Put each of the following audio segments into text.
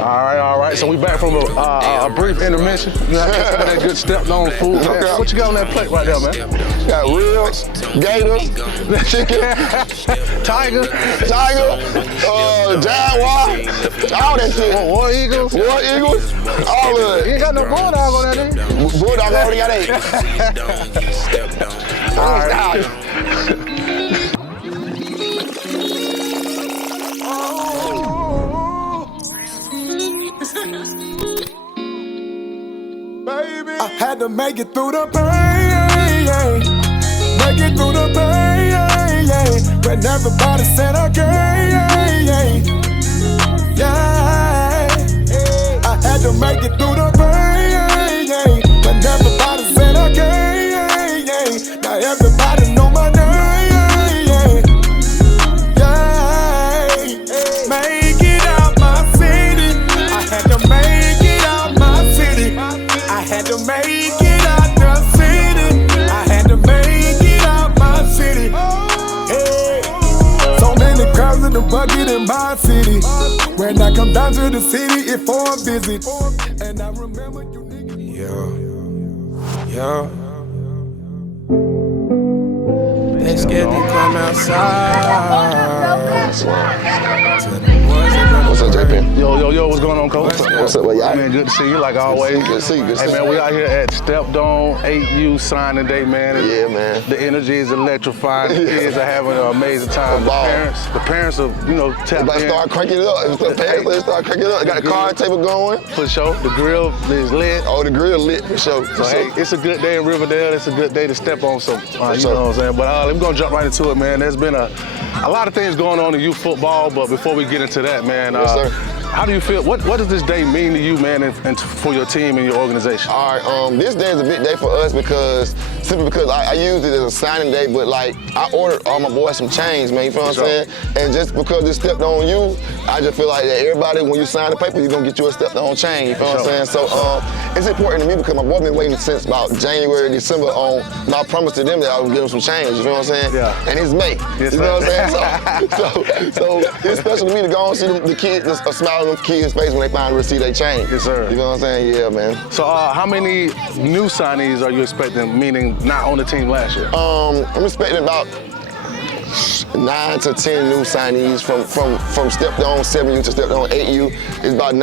All right. So we back from a brief intermission. You know, some of that good stepped-on food. Man. What you got on that plate right there, man? Got ribs, Gators, chicken, Tiger, Jaguar, all that shit. War Eagles, all of it. You ain't got no bulldog on that, nigga. Bulldog already got 8. All right. Baby, I had to make it through the pain, make it through the pain, when everybody said okay, I had to make it through the pain, when everybody said okay, now everybody know my name, make it out my city, I had to make it out my city. I had to make it out the city. I had to make it out my city. Hey. So many crowds in the bucket in my city. When I come down to the city, it's for a visit. And I remember you niggas. Yeah. They scared to come outside. What's up, JP? Yo, what's going on, coach? What's up, y'all? Man, good to see you like always. Good to see you. Hey, man, we out here at Stepped On 8U signing day, man. Yeah, man. The energy is electrifying. The kids are having an amazing time. The parents are, tapped Everybody in. start cranking it up. The parents start cranking it up. Got the card table going. For sure. The grill is lit. Oh, the grill lit for sure. So, hey, it's a good day in Riverdale. It's a good day to step on some, you know what I'm saying? But we're going to jump right into it, man. There's been a lot of things going on in youth football, but before we get into that, man, yes, sir. How do you feel? What does this day mean to you, man, and for your team and your organization? All right, this day is a big day for us simply because I used it as a signing day, but like I ordered all my boys some chains, man, you feel what I'm saying? And just because it stepped on you, I just feel like that everybody, when you sign the paper, you're gonna get you a stepped on chain, you feel what I'm saying? So it's important to me because my boy been waiting since about January, December on my promise to them that I would give them some change, you feel what I'm saying? Yeah. And it's May, yes, you know what I'm saying? So it's special to me to go and see the kids, a smile on them kids' face when they finally receive their change. Yes, sir. You know what I'm saying? Yeah, man. So how many new signees are you expecting, meaning not on the team last year? I'm expecting about 9 to 10 new signees from stepped on 7U to stepped on 8U. It's about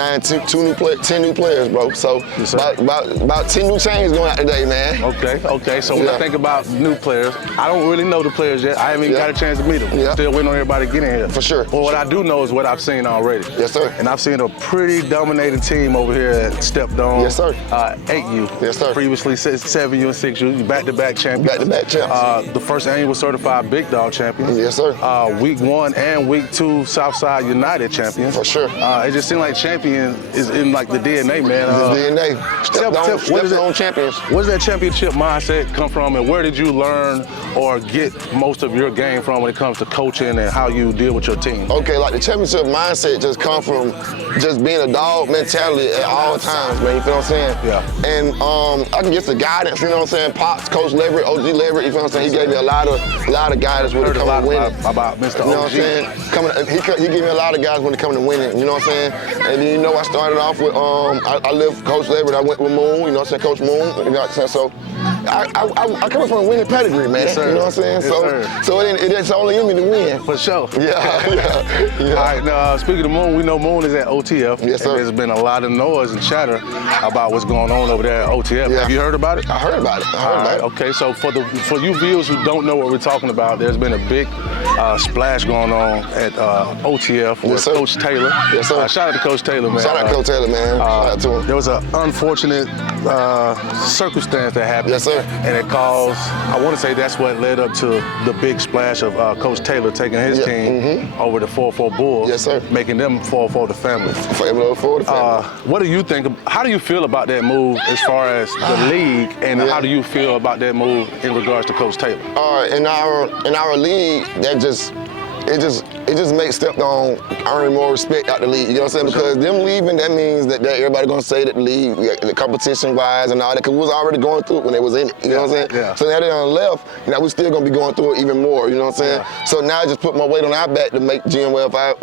10 new players, bro. So yes, about 10 new chains going out today, man. Okay. So when I think about new players, I don't really know the players yet. I haven't even got a chance to meet them. Yeah. Still waiting on everybody to get in here. For sure. But what I do know is what I've seen already. Yes, sir. And I've seen a pretty dominating team over here at stepped on. Yes, sir. 8U. Yes, sir. Previously 7U and 6U. Back-to-back champions. Back-to-back champions. The first annual certified big dog champions. Yes, sir. Week 1 and week 2 Southside United champions. For sure. It just seems like champion is in like the DNA, man. The DNA. Stepped on champions. Where does that championship mindset come from, and where did you learn or get most of your game from when it comes to coaching and how you deal with your team? Okay, like the championship mindset just come from just being a dog mentality at all times, man. You feel what I'm saying? Yeah. And I can get the guidance. You know what I'm saying? Pops, Coach Leverett, OG Leverett. You feel what I'm saying? He gave me a lot of guidance when it comes to winning. About Mr. You know OG. what I'm saying? He gave me a lot of guys when it comes to winning. You know what I'm saying? And then I started off with I lived Coach Leverett. I went with Moon. You know what I'm saying? Coach Moon. You know what I'm saying? So I come from a winning pedigree, man. Yes, sir. You know what I'm saying? Yes, so it's only in me to win. For sure. Yeah. All right, now speaking of Moon, we know Moon is at OTF. Yes, sir. And there's been a lot of noise and chatter about what's going on over there at OTF. Yeah. Have you heard about it? I heard about it. Okay, so for you viewers who don't know what we're talking about, there's been a big splash going on at OTF with Coach Taylor. Yes, sir. Shout out to Coach Taylor, man. Shout out to Coach Taylor, man. Shout out to him. There was an unfortunate circumstance that happened. Yes, sir. And it caused, I want to say that's what led up to the big splash of Coach Taylor taking his team over the 4-4 Bulls. Yes, sir. Making them 4-4 the family. For the family. What do you think? How do you feel about that move as far as the league, and how do you feel about that move in regards to Coach Taylor? In our league, that just it just makes Stepped On earn more respect out the league. You know what I'm saying? Because them leaving, that means that everybody gonna say that the league, the competition-wise and all that, because we was already going through it when they was in it. You know what I'm saying? Yeah. So now they done left, we still gonna be going through it even more. You know what I'm saying? Yeah. So now I just put my weight on our back to make GMYFL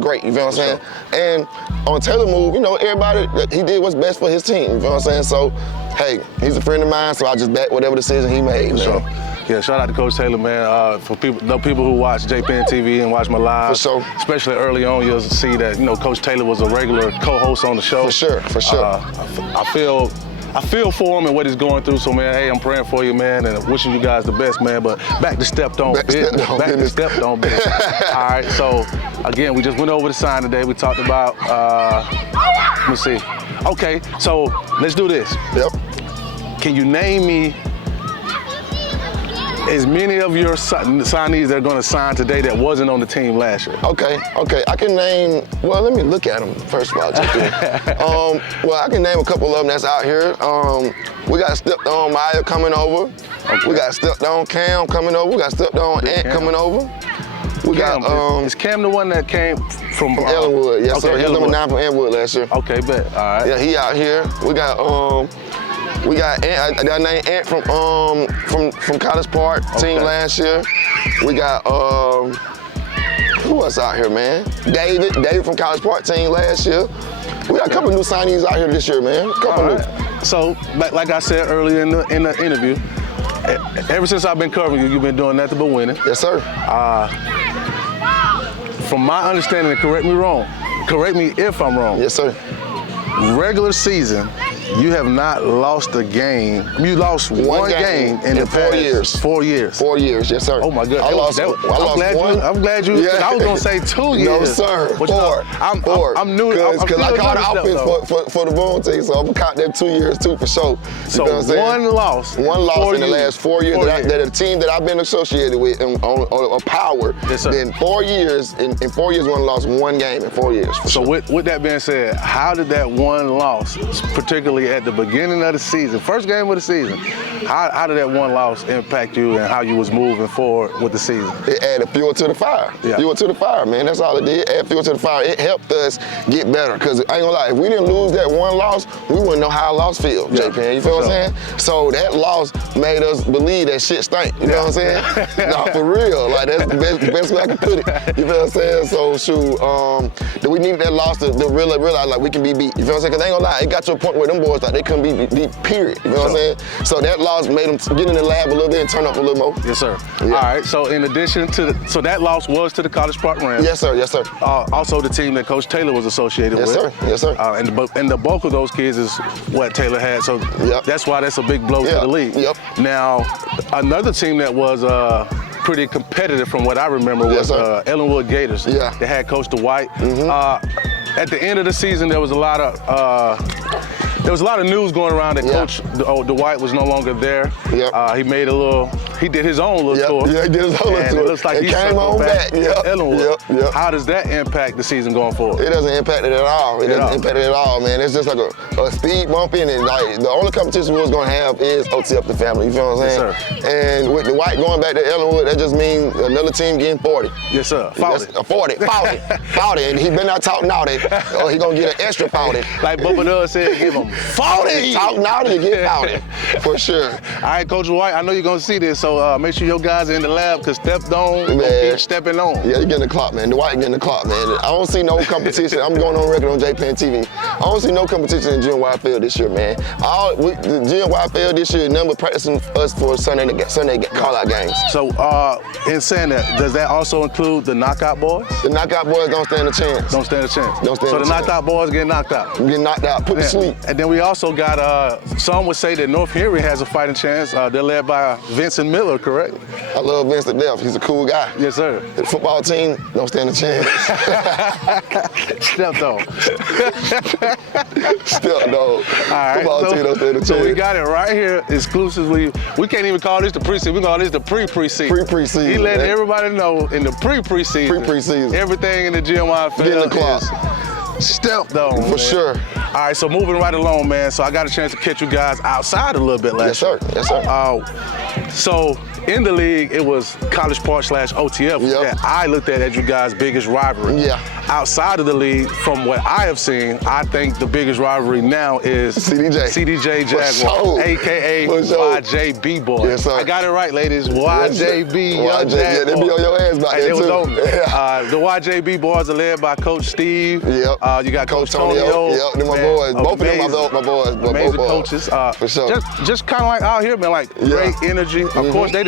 great. You feel what I'm saying? And on Taylor move, everybody, he did what's best for his team. You feel what I'm saying? So, hey, he's a friend of mine, so I just back whatever decision he made. Man. Sure. Yeah, shout out to Coach Taylor, man. For the people who watch JPN TV and watch my live, For sure. especially early on, you'll see that Coach Taylor was a regular co-host on the show. For sure. I feel for him and what he's going through. So, man, hey, I'm praying for you, man, and wishing you guys the best, man. But back to Stepped On business. Back to Stepped On business. All right. So, again, we just went over the sign today. We talked about. Let me see. Okay. So let's do this. Yep. Can you name me as many of your signees that are going to sign today that wasn't on the team last year? Okay. I can name, well, let me look at them first of all. Well, I can name a couple of them that's out here. We got Stepped On Maya coming over. Okay. We got Stepped On Cam coming over. We got Stepped On Ant coming over. We Cam, got is Cam the one that came from Ellenwood? Yes, okay, sir. He's number 9 from Ellenwood last year. Okay, bet. All right. Yeah, he out here. We got Ant, that named Ant from College Park team last year. We got who else out here, man? David from College Park team last year. We got a couple new signees out here this year, man. A couple new. So, like I said earlier in the interview, ever since I've been covering you, you've been doing nothing but winning. Yes, sir. From my understanding, and correct me if I'm wrong. Yes, sir. Regular season, you have not lost a game. You lost one game in the 4 years. 4 years. 4 years, yes, sir. Oh my goodness. I lost one. I'm glad you. Yeah. I was gonna say 2 years. No, sir. But Four. I'm new. Because I caught the offense for the Boom team, so I'm gonna count them 2 years too for sure. So one loss. One loss in the last 4 years. That a team that I've been associated with on a power. Yes, sir. Then 4 years, in 4 years, one lost one game in 4 years. So with that being said, how did that one loss, particularly at the beginning of the season, first game of the season, how did that one loss impact you and how you was moving forward with the season? It added fuel to the fire. Yeah. Fuel to the fire, man. That's all it did. Add fuel to the fire. It helped us get better. Because I ain't gonna lie, if we didn't lose that one loss, we wouldn't know how a loss feels, JPN. You feel what I'm saying? So that loss made us believe that shit stank. You know what I'm saying? No, for real. Like, that's the best way I can put it. You feel what I'm saying? So, shoot, we needed that loss to really realize, like, we can be beat. You feel what I'm saying? Because I ain't gonna lie, it got to a point where them boys thought they couldn't be beat, period. You know what I'm saying? So that loss made them get in the lab a little bit and turn up a little more. Yes, sir. Yeah. All right, so in addition to, so that loss was to the College Park Rams. Yes, sir. Yes, sir. Also the team that Coach Taylor was associated with. Yes, sir. And the bulk of those kids is what Taylor had, so that's why that's a big blow to the league. Yep. Now, another team that was pretty competitive from what I remember was Ellenwood Gators. Yeah. They had Coach Dwight. At the end of the season, there was a lot of news going around that Coach Dwight was no longer there. Yep. He did his own little tour. Yeah, he did his own little tour. It looks like he came on back. Ellenwood. Yep. How does that impact the season going forward? It doesn't impact it at all. It doesn't impact it at all, man. It's just like a speed bump in it. Like, the only competition we was gonna have is OT up the family. You feel what I'm saying? Yes, sir. And with Dwight going back to Ellenwood, that just means another team getting 40. Yes, sir. 40. 40. And he been not talking naughty, or he gonna get an extra 40. Like Bubba Dub said, give him 40. Talk naughty, get naughty, for sure. All right, Coach White, I know you're gonna see this, so make sure your guys are in the lab, because Stepped On, keep stepping on. Yeah, you getting the clock, man. Dwight getting the clock, man. I don't see no competition. I'm going on record on JPN TV. I don't see no competition in GMYFL this year, man. The GMYFL this year, number practicing us for Sunday call-out games. So, in saying that, does that also include the knockout boys? The knockout boys don't stand a chance. Don't stand a chance. Don't stand so a the chance. knockout boys get knocked out. Get knocked out, put to sleep. And then we also got, some would say that North Henry has a fighting chance. They're led by Vincent Miller, correct? I love Vince to death. He's a cool guy. Yes, sir. The football team don't stand a chance. Stepped On. Stepped On. All right. Football team don't stand a chance. So we got it right here exclusively. We can't even call this the preseason. We call this the pre-preseason. Pre-preseason. He letting everybody know in the pre-preseason. Pre-preseason. Everything in the GMYFL Get in the clock. stepped on. For sure. All right, so moving right along, man. So I got a chance to catch you guys outside a little bit last year. Yes, sir. So in the league, it was College Park / OTF that I looked at as you guys' biggest rivalry. Yeah. Outside of the league, from what I have seen, I think the biggest rivalry now is CDJ Jaguar, a.k.a. YJB Boy. Yes, sir. I got it right, ladies. YJB, Young Jaguar. Yeah, they be on your ass about that, too. The YJB Boys are led by Coach Steve. Yep. You got Coach Tonio. Yep, they're my boys. Both of them are my boys. Amazing coaches. For sure. Just kind of like out here, man, like great energy. Of course, they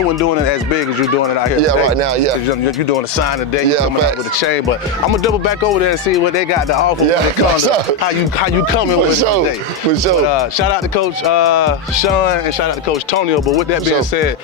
weren't doing it as big as you're doing it out here today. Right now, You're doing a sign today, you're coming out with a chain, but I'm gonna double back over there and see what they got to offer when it comes to how you coming with it today. For sure. But, shout out to Coach Shawn and shout out to Coach Tonio. But with that being said,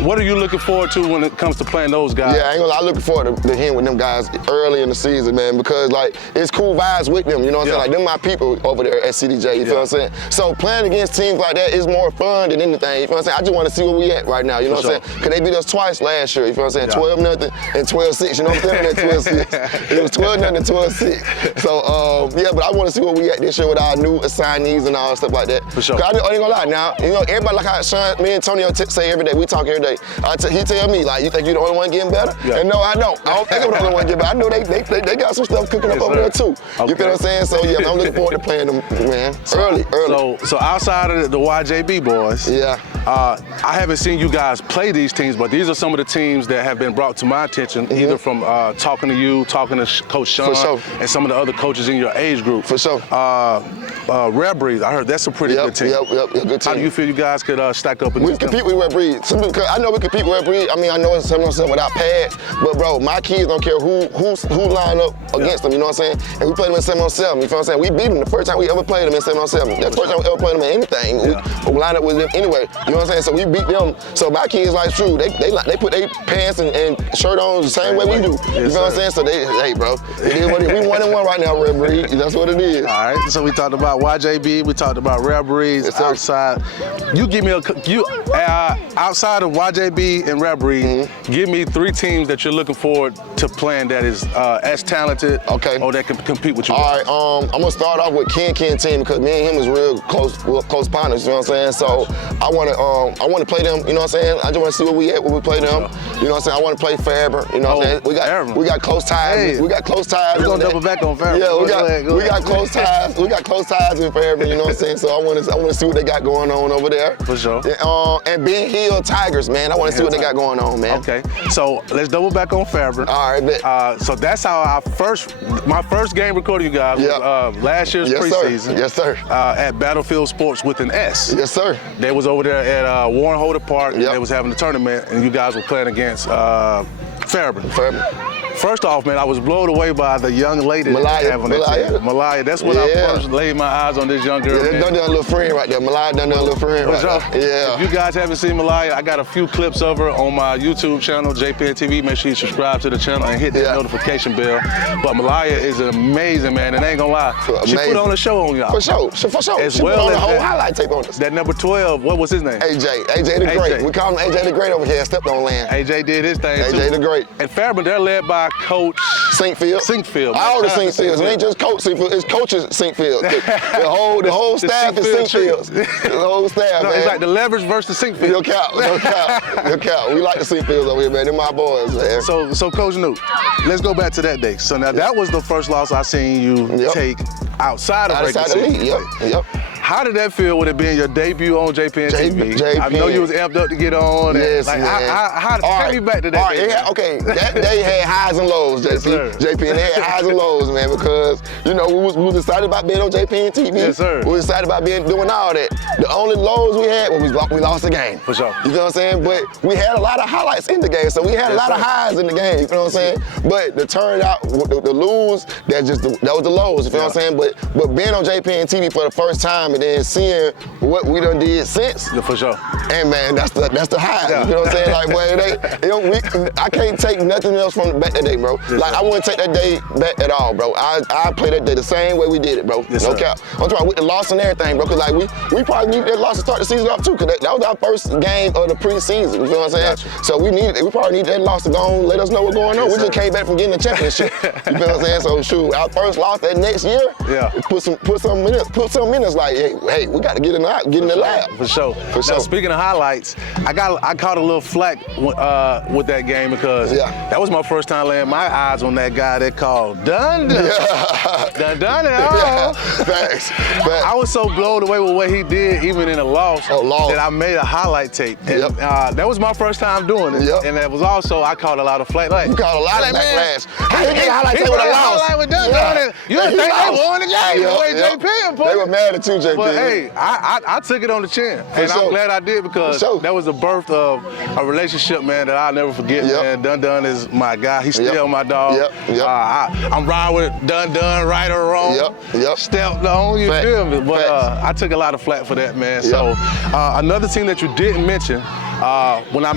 what are you looking forward to when it comes to playing those guys? Yeah, I ain't gonna lie, I'm looking forward to hitting with them guys early in the season, man, because like it's cool vibes with them, you know what I'm saying? Like them my people over there at CDJ, you feel what I'm saying? So playing against teams like that is more fun than anything, you feel what I'm saying? I just want to see where we at right now, you know what I'm saying? Because they beat us twice last year, you feel what I'm saying? 12-0 and 12-6, you know what I'm saying? 12-6. It was 12-0 and 12-6. So, but I want to see where we at this year with our new assignees and all stuff like that. For sure. I ain't gonna lie now, you know, everybody like how Shawn, me and Tonio say every day, we talk every day. He tell me, like, you think you the only one getting better? Yeah. And no, I don't. I don't think I'm the only one getting better. I know they got some stuff cooking up over there too. Okay. You feel what I'm saying? So yeah, I'm looking forward to playing them, man. Early. So outside of the YJB boys, I haven't seen you guys play these teams, but these are some of the teams that have been brought to my attention, either from talking to you, talking to Coach Shawn, and some of the other coaches in your age group. For sure. Rivalries, I heard that's a pretty good team. Yep, good team. How do you feel you guys could stack up in this? We compete with Rivalries. I know we compete with Rivalries. I mean, I know it's 7-on-7 without pads, but bro, my kids don't care who line up against them, you know what I'm saying? And we played them in 7-on-7, you feel what I'm saying? We beat them the first time we ever played them in 7-on-7. That's the first time we ever played them in anything. We line up with them anyway, you know what I'm saying? So we beat them. So my kids like, true, they put their pants and shirt on the same way we do. You know what I'm saying? So hey bro, it is what it is. We 1-1 right now, Rivalries. That's what it is. All right, so we talked about YJB, we talked about Rivalries, outside. You give me outside of YJB and Rivalries, give me 3 teams that you're looking forward to playing that is as talented or that can compete with you. All right, I'm gonna start off with Ken team because me and him is real close partners, you know what I'm saying? So I wanna play them, you know what I'm saying? I just wanna see where we at when we play them. You know what I'm saying? I wanna play Faber, you know what I'm saying? We got close ties. Hey, we got close ties. We're gonna double back on Faber. Yeah, we got close ties. We got close ties with Faber, you know what I'm saying? So I wanna see what they got going on over there. For sure. And Ben Hill Tigers, man. I wanna see what they got going on, man. Okay, so let's double back on Faber. All right, bet. So that's how my first game recording you guys was last year's preseason. Yes, sir. At Battlefield Sports with an S. Yes, sir. They was over there at Warren Holder Park. They was having a tournament, and you guys were playing against Faber. First off, man, I was blown away by the young lady Malaya. That's when I first laid my eyes on this young girl. Yeah, done a little friend right there. Malaya done a little friend right there. Yeah. If you guys haven't seen Malaya, I got a few clips of her on my YouTube channel, JPN TV. Make sure you subscribe to the channel and hit that notification bell. But Malaya is amazing, man, and I ain't gonna lie. She put on a show on y'all. For sure. As she well put on as the whole highlight tape on us. That number 12, what was his name? AJ the Great. We call him AJ the Great over here, stepped on land. AJ did his thing too. AJ the Great. And Fairburn, they're led by Coach Sinkfield. All the Sinkfields. It ain't just Coach Sinkfield, it's coaches Sinkfield. The whole staff is Sinkfields. The whole staff, man. It's like the Leverage versus Sinkfield. No cap. We like the Sinkfields over here, man. They're my boys, man. So Coach Nuke, let's go back to that day. So now that was the first loss I seen you take outside of regular season. Yep. How did that feel with it being your debut on JPN TV? I know you was amped up to get on. Yes, man. How take me back to that day. That day had highs and lows, JPN. They had highs and lows, man, because, you know, we was excited about being on JPN TV. Yes, sir. We was excited about doing all that. The only lows we had was we lost the game. For sure. You know what I'm saying? But we had a lot of highlights in the game, so we had a lot of highs in the game, you know what I'm saying? But the turnout, the lose, that was the lows, you know what I'm saying? But being on JPN TV for the first time, and then seeing what we done did since. Yeah, for sure. And man, that's the high. Yeah. You know what I'm saying? Like, boy, I can't take nothing else from back that day, bro. Yes, like, sir. I wouldn't take that day back at all, bro. I play that day the same way we did it, bro. Yes, no sir. cap. I'm talking about with the loss and everything, bro. Cause like we probably needed that loss to start the season off too. Cause that was our first game of the preseason. You feel what I'm saying? Gotcha. So we probably needed that loss to go on, let us know what's going on. Yes, We just sir. came back from getting the championship. You feel what I'm saying? So shoot, our first loss that next year. Yeah. Put some minutes. Like, hey, we got to get in the lab. For sure. For Now, sure. speaking of highlights, I caught a little flack with that game because that was my first time laying my eyes on that guy that called Dun. Yeah. Dun. Yeah. Facts. I was so blown away with what he did, even in a loss, that I made a highlight tape. And that was my first time doing it. Yep. And that was also, I caught a lot of flack. Like, You caught a lot of backlash. How you get a highlight tape with a loss? Highlight with Dun. You didn't think they won the game the way JP put They were mad at you, JP. But hey, I took it on the chin. And sure. I'm glad I did because that was the birth of a relationship, man, that I'll never forget, man. Dun is my guy. He's still my dog. I'm riding with Dun, right or wrong. Stepped on, you feel me? But I took a lot of flack for that, man. So another thing that you didn't mention, when I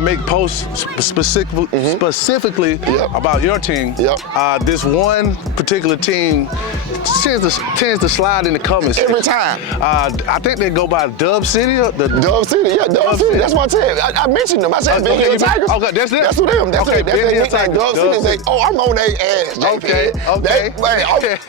make posts specifically about your team, this one particular team tends to slide in the comments every time. I think they go by Dub City. Dub City, Dub City. That's what I said. I mentioned them. I said Big Hill Tigers. Okay, that's it. That's what them. That's okay, it. That's Big Hill their nickname. Tigers. Dub City. Say, I'm on their ass, JP. Okay.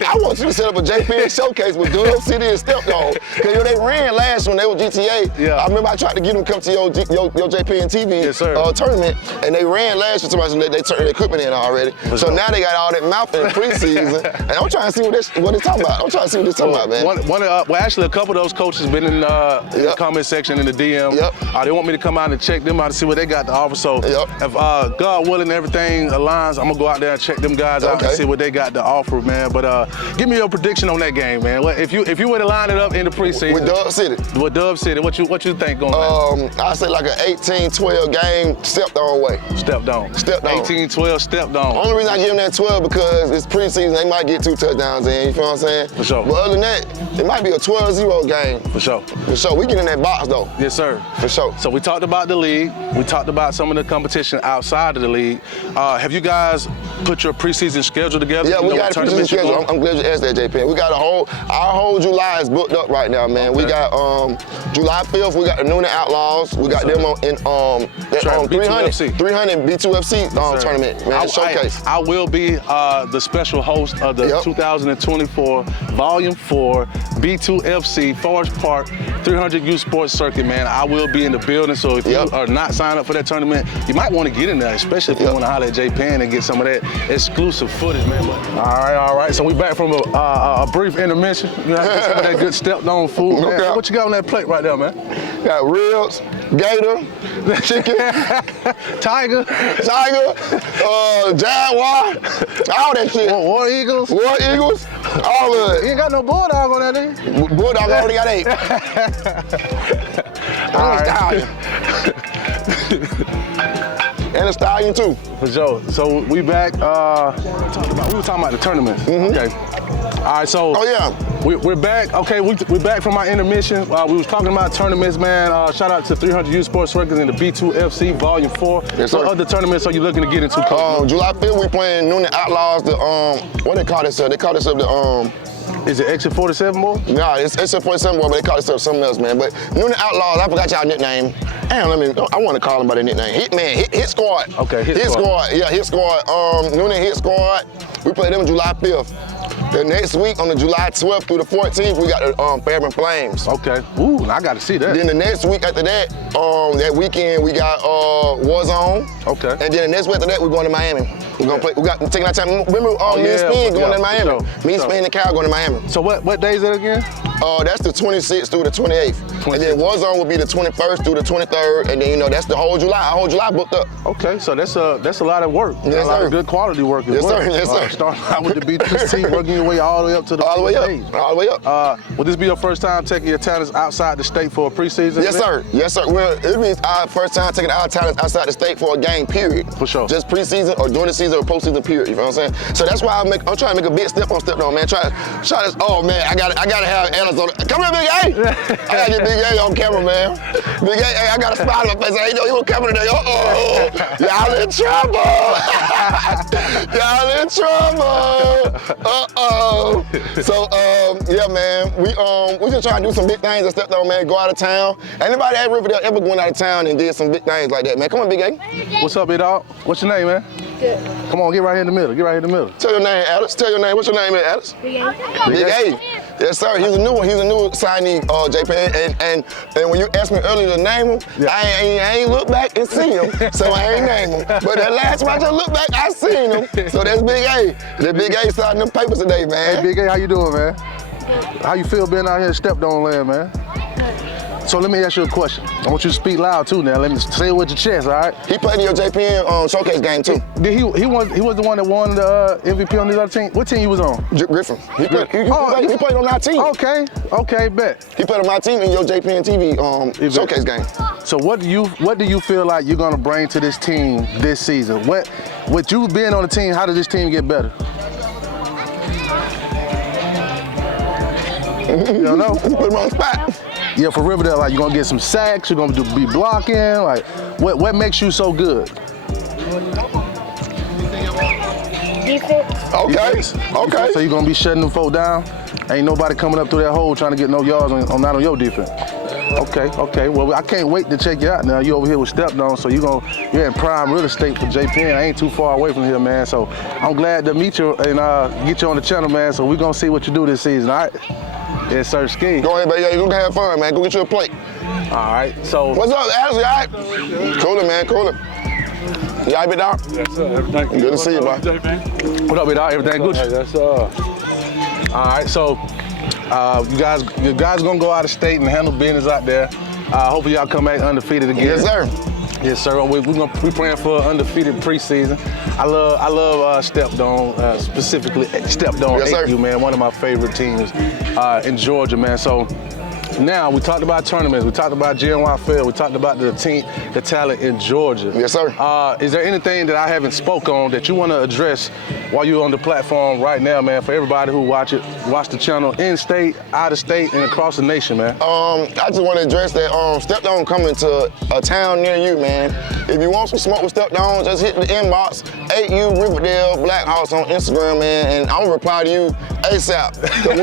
I want you to set up a JP showcase with Dub City and Stepdog. Because they ran last when they were GTA. I remember I tried to get them to come to your JP and TV tournament, and they ran last year. Somebody said they turned their equipment in already. So now they got all that mouth in the preseason, and I'm trying to see what it's talking about. I'm trying to see what it's talking about, man. Well, actually, a couple of those coaches been in the comment section in the DM. They want me to come out and check them out to see what they got to offer. So if God willing, everything aligns, I'm gonna go out there and check them guys out and see what they got to offer, man. But give me your prediction on that game, man. If you were to line it up in the preseason with Dub City, what you think going on? I say like an 18-12 game, stepped on way. Stepped on. 18-12, stepped on. Only reason I give them that 12 because it's preseason. They might get 2 touchdowns in. You feel what I'm saying? For sure. But other than that, it might be a 12-0 game. For sure. For sure. We get in that box though. Yes, sir. For sure. So we talked about the league. We talked about some of the competition outside of the league. Have you guys put your preseason schedule together? Yeah, we got a preseason schedule. I'm glad you asked that, JP. We got our whole July is booked up right now, man. We got July 5th. We got the Noonan Outlaws. We got them in 300 B2FC tournament, man. Showcase. I will be the special host of the 2024 Volume 4 B2FC Forest Park 300 Youth Sports Circuit, man. I will be in the building, so if you are not signed up for that tournament, you might want to get in there, especially if you want to holler at J Penn and get some of that exclusive footage, man. But, all right. So we back from a brief intermission. You know, get some of that good stepped-on food, man. What you got on that plate right there, man? Got ribs, gator, chicken, tiger, jaguar, all that shit. War Eagles, all of it. You ain't got no bulldog on that, nigga. Bulldog already got 8. And a stallion too. For sure. So we back. We were talking about the tournament. Okay. All right. So. Oh yeah. We're back. Okay. We're back from our intermission. We was talking about tournaments, man. Shout out to 300 Youth Sports Circuits in the B2FC Volume 4. Yes, sir. What other tournaments are you looking to get into? July 5th we playing Noonan Outlaws. The what they call this? They call this the Is it Exit 47 more? Nah, it's Exit 47 more, but they call it something else, man. But Noonan Outlaws, I forgot y'all nickname. Damn, I want to call them by their nickname. Hit Squad. Okay, Hit Squad. Yeah, Hit Squad. Noonan Hit Squad. We play them July 5th. The next week, on the July 12th through the 14th, we got the Fairburn Flames. Okay. Ooh, I got to see that. Then the next week after that, that weekend, we got Warzone. Okay. And then the next week after that, we're going to Miami. We're going to play. We got taking our time. Remember, me and Spin going to Miami. Me and Spin and Cal going to Miami. So what day is it again? That's the 26th through the 28th. 26th. And then Warzone will be the 21st through the 23rd. And then, that's the whole July. Our whole July booked up. Okay, so that's a lot of work. Yes, a lot of good quality work as well. Yes, sir. Starting out with the B2C, working your way all the way up to the all the way up. Will this be your first time taking your talents outside the state for a preseason? Yes, sir. Yes, sir. Well, it means our first time taking our talents outside the state for a game, period. For sure. Just preseason or during the season or postseason, period. You know what I'm saying? So that's why I'm trying to make a big step on, man. Try this. Oh man, I gotta have Come here, Big A. I gotta get Big A on camera, man. Big A, hey, I got a smile on my face. Hey, you on camera today. Uh-oh. Y'all in trouble. Y'all in trouble. Uh-oh. So, yeah, man, we just trying to do some big things and stuff, though, man. Go out of town. Anybody at Riverdale ever going out of town and did some big things like that, man? Come on, Big A. What's up, big dog? What's your name, man? Good. Come on, get right here in the middle. Get right here in the middle. Tell your name, Alex. Tell your name. What's your name, Alex? Big A. Big A. Yes, sir. He's a new one. He's a new signee, JP. And when you asked me earlier to name him, yeah. I ain't look back and see him, so I ain't name him. But that last one I just looked back, I seen him. So that's Big A. That Big A signing them papers today, man. Hey, Big A, how you doing, man? Good. How you feel being out here in Stepped On land, man? So let me ask you a question. I want you to speak loud too now. Let me say it with your chest, all right? He played in your JPN showcase game too. He was the one that won the MVP on this other team? What team you was on? Griffin. He played on our team. Okay, bet. He played on my team in your JPN TV showcase game. So what do you feel like you're gonna bring to this team this season? With you being on the team, how does this team get better? You don't know? Put him on the spot. Yeah, for Riverdale, like, you're gonna get some sacks, you're gonna be blocking, like, what makes you so good? Defense. Okay. So you're gonna be shutting them folk down? Ain't nobody coming up through that hole trying to get no yards not on your defense. Okay. Well, I can't wait to check you out now. You over here with Stepped On, so you're in prime real estate for JPN. I ain't too far away from here, man. So I'm glad to meet you and get you on the channel, man. So we're gonna see what you do this season, all right? Yes, sir, Ski. Go ahead, baby. You're gonna have fun, man. Go get you a plate. All right, so. What's up, Alex? You all right? Coolin', man, coolin'. You all right, big dog? Yes, sir. Everything good to see you, bro. What up, big dog? Everything good? Hey, that's All right, so you guys gonna go out of state and handle business out there. Hopefully y'all come back undefeated again. Yes, sir. Yes, sir. We praying for an undefeated preseason. I love Stepped On, specifically Stepped On. Yes, sir. AU, man, one of my favorite teams in Georgia, man. So now we talked about tournaments. We talked about GNYFL. We talked about the talent in Georgia. Yes, sir. Is there anything that I haven't spoke on that you want to address while you're on the platform right now, man? For everybody who watch the channel in state, out of state, and across the nation, man. I just want to address that Stepped On coming to a town near you, man. If you want some smoke with Stepped On, just hit the inbox, 8U Riverdale Black House on Instagram, man, and I'm gonna reply to you ASAP. Cause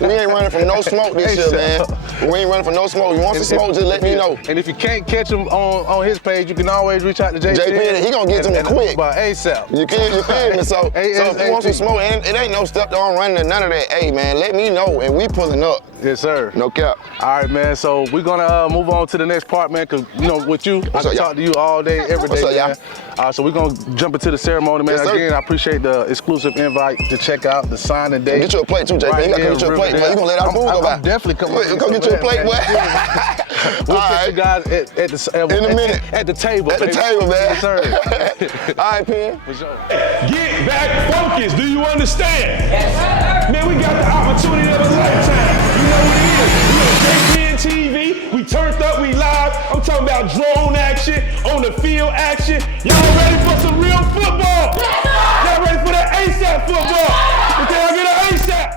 we ain't running from no smoke this year, man. We ain't running from no smoke. You want some smoke, just let me know. And if you can't catch him on his page, you can always reach out to JP. He gonna get to me quick. By ASAP. You feel me? So if you want some smoke, and it ain't no Stepped On running none of that. Hey, man, let me know, and we pulling up. Yes, sir. No cap. All right, man. So we're gonna move on to the next part, man. Cause with you, I can talk to you all day, every day, man. So we're gonna jump into the ceremony, man. Yes, again, I appreciate the exclusive invite to check out the signing day. Get you a plate too, JP. You gotta come get you a plate, man. You gonna let our food go by? I'm definitely coming. Come get you a plate, boy. We'll catch you guys in a minute. At the table. At the table, man. Yes, sir. All right, Penn. For sure. Get back focused. Do you understand? Yes, sir. Man, we got the opportunity of a lifetime. You know what it is? We on JPN TV. We turned up. We live. I'm talking about drone action, on the field action. Y'all ready for some real football? Yes, sir. Y'all ready for that ASAP football? Can I get an ASAP?